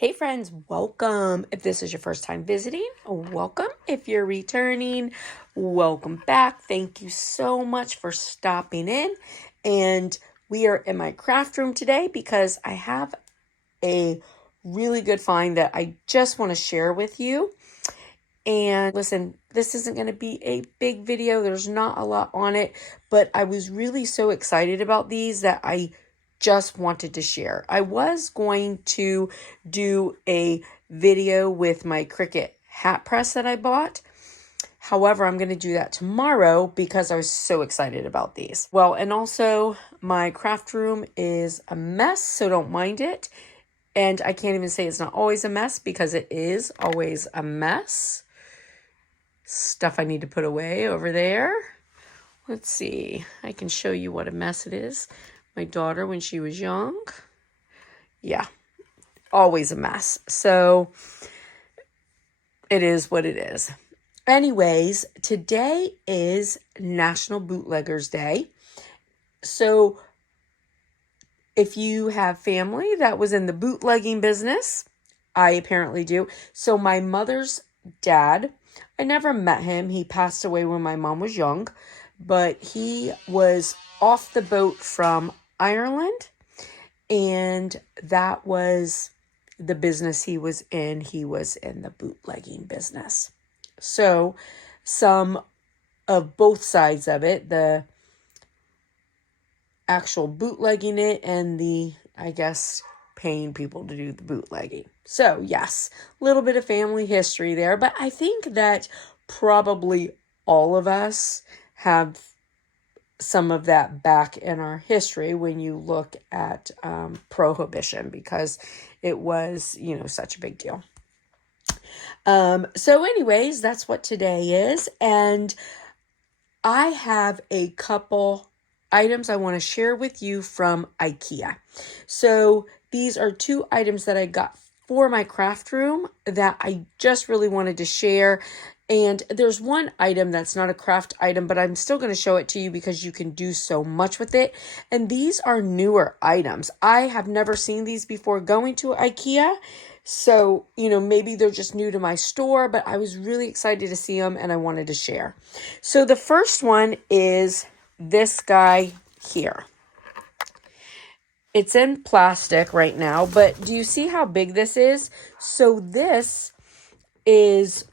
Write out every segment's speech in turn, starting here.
Hey friends, welcome. If this is your first time visiting, welcome. If you're returning, welcome back. Thank you so much for stopping in. And we are in my craft room today because I have a really good find that I just want to share with you. And listen, this isn't going to be a big video. There's not a lot on it, but I was really so excited about these that I just wanted to share. I was going to do a video with my Cricut hat press that I bought. However, I'm going to do that tomorrow because I was so excited about these. Well, and also my craft room is a mess, so don't mind it. And I can't even say it's not always a mess because it is always a mess. Stuff I need to put away over there. Let's see. I can show you what a mess it is. My daughter when she was young. Yeah, always a mess. So it is what it is. Anyways, today is National Bootleggers Day. So if you have family that was in the bootlegging business, I apparently do. So my mother's dad, I never met him. He passed away when my mom was young, but he was off the boat from Ireland, and that was the business he was in. He was in the bootlegging business. So some of both sides of it, the actual bootlegging it and the, I guess, paying people to do the bootlegging. So yes, a little bit of family history there, but I think that probably all of us have some of that back in our history when you look at Prohibition, because it was, such a big deal. So anyways, that's what today is. And I have a couple items I want to share with you from Ikea. So these are two items that I got for my craft room that I just really wanted to share. And there's one item that's not a craft item, but I'm still going to show it to you because you can do so much with it. And these are newer items. I have never seen these before going to Ikea. So, maybe they're just new to my store, but I was really excited to see them and I wanted to share. So the first one is this guy here. It's in plastic right now, but do you see how big this is? So this is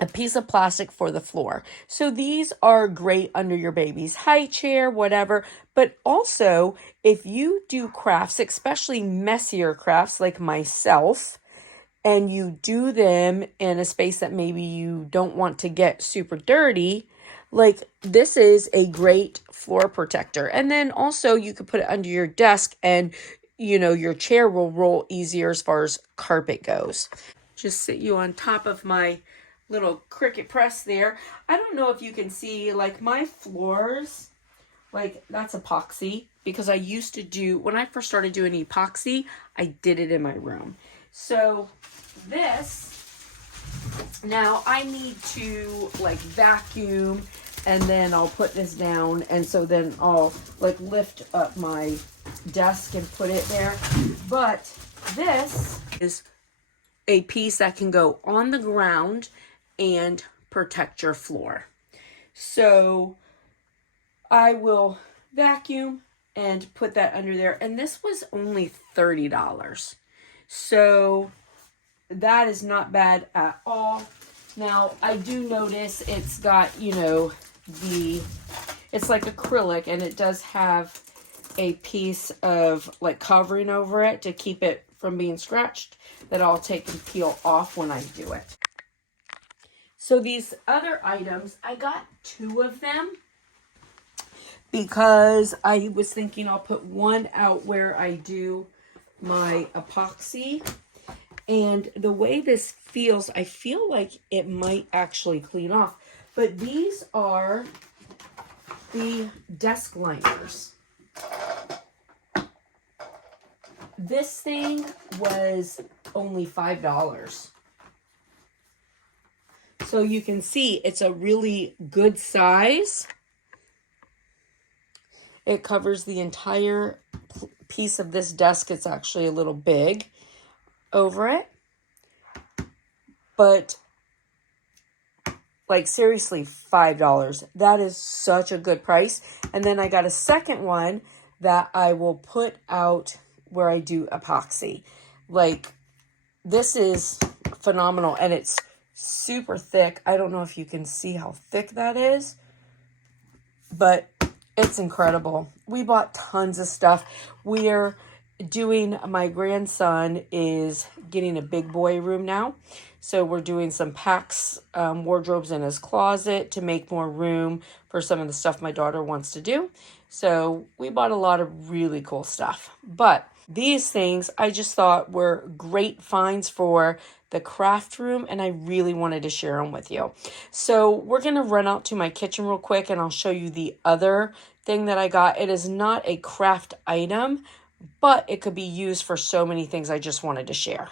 a piece of plastic for the floor. So these are great under your baby's high chair, whatever. But also, if you do crafts, especially messier crafts like myself, and you do them in a space that maybe you don't want to get super dirty, like this is a great floor protector. And then also you could put it under your desk and, your chair will roll easier as far as carpet goes. Just sit you on top of my little Cricut press there. I don't know if you can see, like my floors, like that's epoxy, because I used to do, when I first started doing epoxy, I did it in my room. So this, now I need to like vacuum and then I'll put this down, and so then I'll like lift up my desk and put it there. But this is a piece that can go on the ground and protect your floor. So I will vacuum and put that under there. And this was only $30. So that is not bad at all. Now, I do notice it's got, it's like acrylic, and it does have a piece of like covering over it to keep it from being scratched that I'll take and peel off when I do it. So these other items, I got two of them because I was thinking I'll put one out where I do my epoxy. And the way this feels, I feel like it might actually clean off. But these are the desk liners. This thing was only $5. So you can see it's a really good size. It covers the entire piece of this desk. It's actually a little big. over it. But like seriously, $5. That is such a good price. And then I got a second one that I will put out where I do epoxy. Like, this is phenomenal, and it's super thick. I don't know if you can see how thick that is, but it's incredible. We bought tons of stuff. We're doing, my grandson is getting a big boy room now. So we're doing some packs, wardrobes in his closet to make more room for some of the stuff my daughter wants to do. So we bought a lot of really cool stuff. But these things I just thought were great finds for the craft room, and I really wanted to share them with you. So we're going to run out to my kitchen real quick, and I'll show you the other thing that I got. It is not a craft item, but it could be used for so many things I just wanted to share.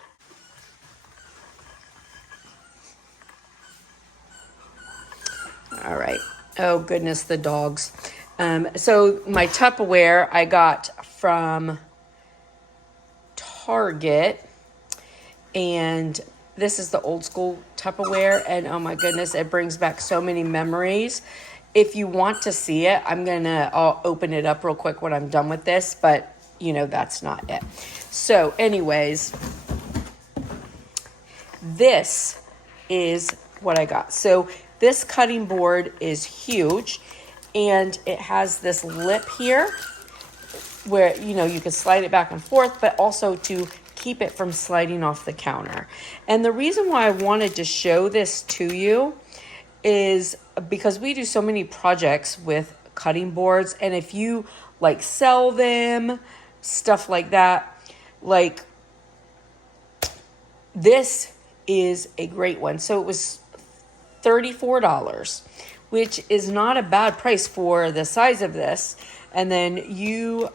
All right. Oh, goodness, the dogs. So my Tupperware I got from Target, and this is the old school Tupperware, and oh my goodness, it brings back so many memories. If you want to see it, I'll open it up real quick when I'm done with this, but you know, that's not it. So anyways, this is what I got. So this cutting board is huge, and it has this lip here where, you know, you can slide it back and forth, but also to keep it from sliding off the counter. And the reason why I wanted to show this to you is because we do so many projects with cutting boards, and if you like sell them, stuff like that, like this is a great one. So it was $34, which is not a bad price for the size of this. And then you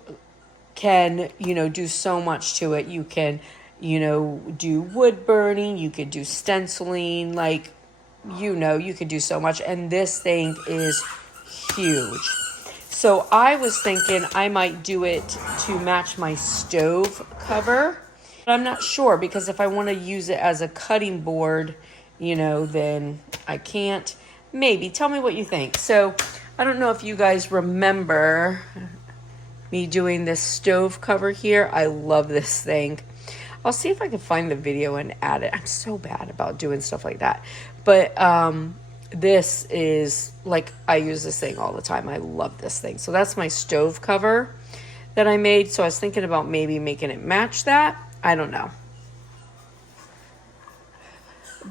can, you know, do so much to it. You can, you know, do wood burning, you could do stenciling, like, you know, you could do so much. And this thing is huge. So I was thinking I might do it to match my stove cover. But I'm not sure, because if I want to use it as a cutting board, you know, then I can't. Maybe. Tell me what you think. So I don't know if you guys remember me doing this stove cover here. I love this thing. I'll see if I can find the video and add it. I'm so bad about doing stuff like that. But this is, like, I use this thing all the time. I love this thing. So that's my stove cover that I made. So I was thinking about maybe making it match that. I don't know.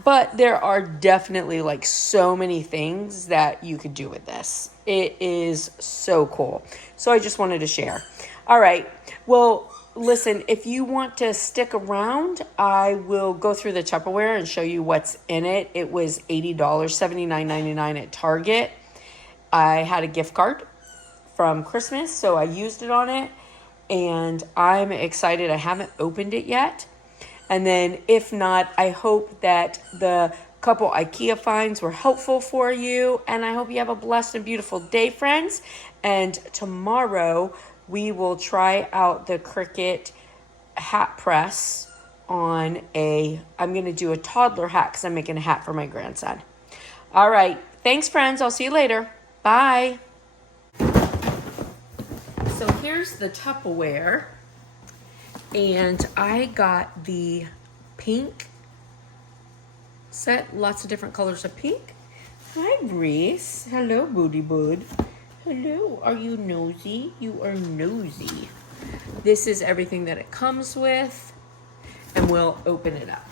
But there are definitely like so many things that you could do with this. It is so cool. So I just wanted to share. All right. Well, listen, if you want to stick around, I will go through the Tupperware and show you what's in it. It was $80, $79.99 at Target. I had a gift card from Christmas, so I used it on it. And I'm excited. I haven't opened it yet. And then if not, I hope that the couple Ikea finds were helpful for you. And I hope you have a blessed and beautiful day, friends. And tomorrow we will try out the Cricut hat press on I'm going to do a toddler hat because I'm making a hat for my grandson. All right. Thanks, friends. I'll see you later. Bye. So here's the Tupperware. And I got the pink set, lots of different colors of pink. Hi, Reese. Hello, Booty Bud. Hello, are you nosy? You are nosy. This is everything that it comes with, and we'll open it up.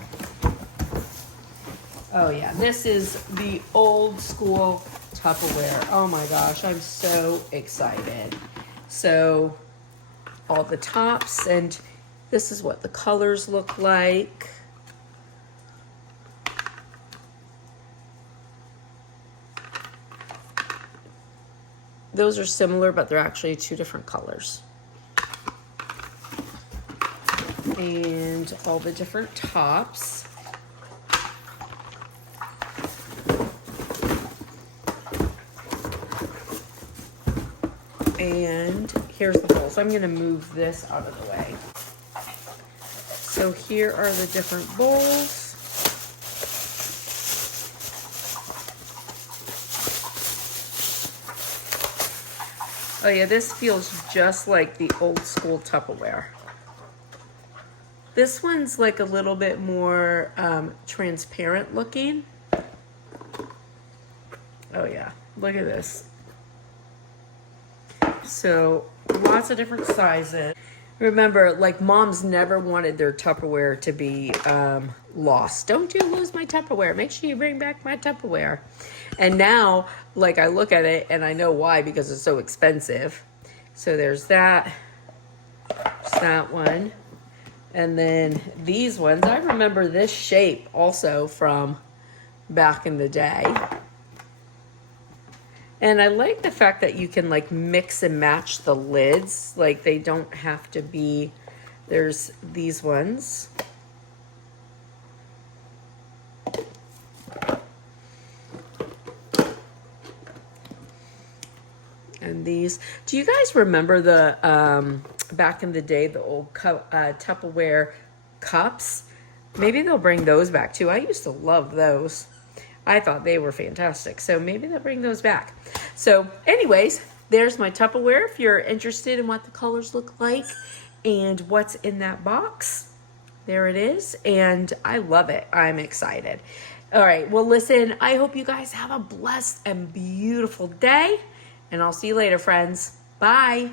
Oh yeah, this is the old school Tupperware. Oh my gosh, I'm so excited. So all the tops, and this is what the colors look like. Those are similar, but they're actually two different colors. And all the different tops. And here's the holes. I'm going to move this out of the way. So here are the different bowls. Oh yeah, this feels just like the old school Tupperware. This one's like a little bit more transparent looking. Oh yeah, look at this. So lots of different sizes. Remember, like moms never wanted their Tupperware to be lost. Don't you lose my Tupperware. Make sure you bring back my Tupperware. And now, like I look at it and I know why, because it's so expensive. So there's that. There's that one. And then these ones, I remember this shape also from back in the day. And I like the fact that you can like mix and match the lids. Like they don't have to be, there's these ones. And these, do you guys remember the, back in the day, the old Tupperware cups? Maybe they'll bring those back too. I used to love those. I thought they were fantastic. So maybe they'll bring those back. So anyways, there's my Tupperware if you're interested in what the colors look like and what's in that box. There it is. And I love it. I'm excited. All right. Well, listen, I hope you guys have a blessed and beautiful day. And I'll see you later, friends. Bye.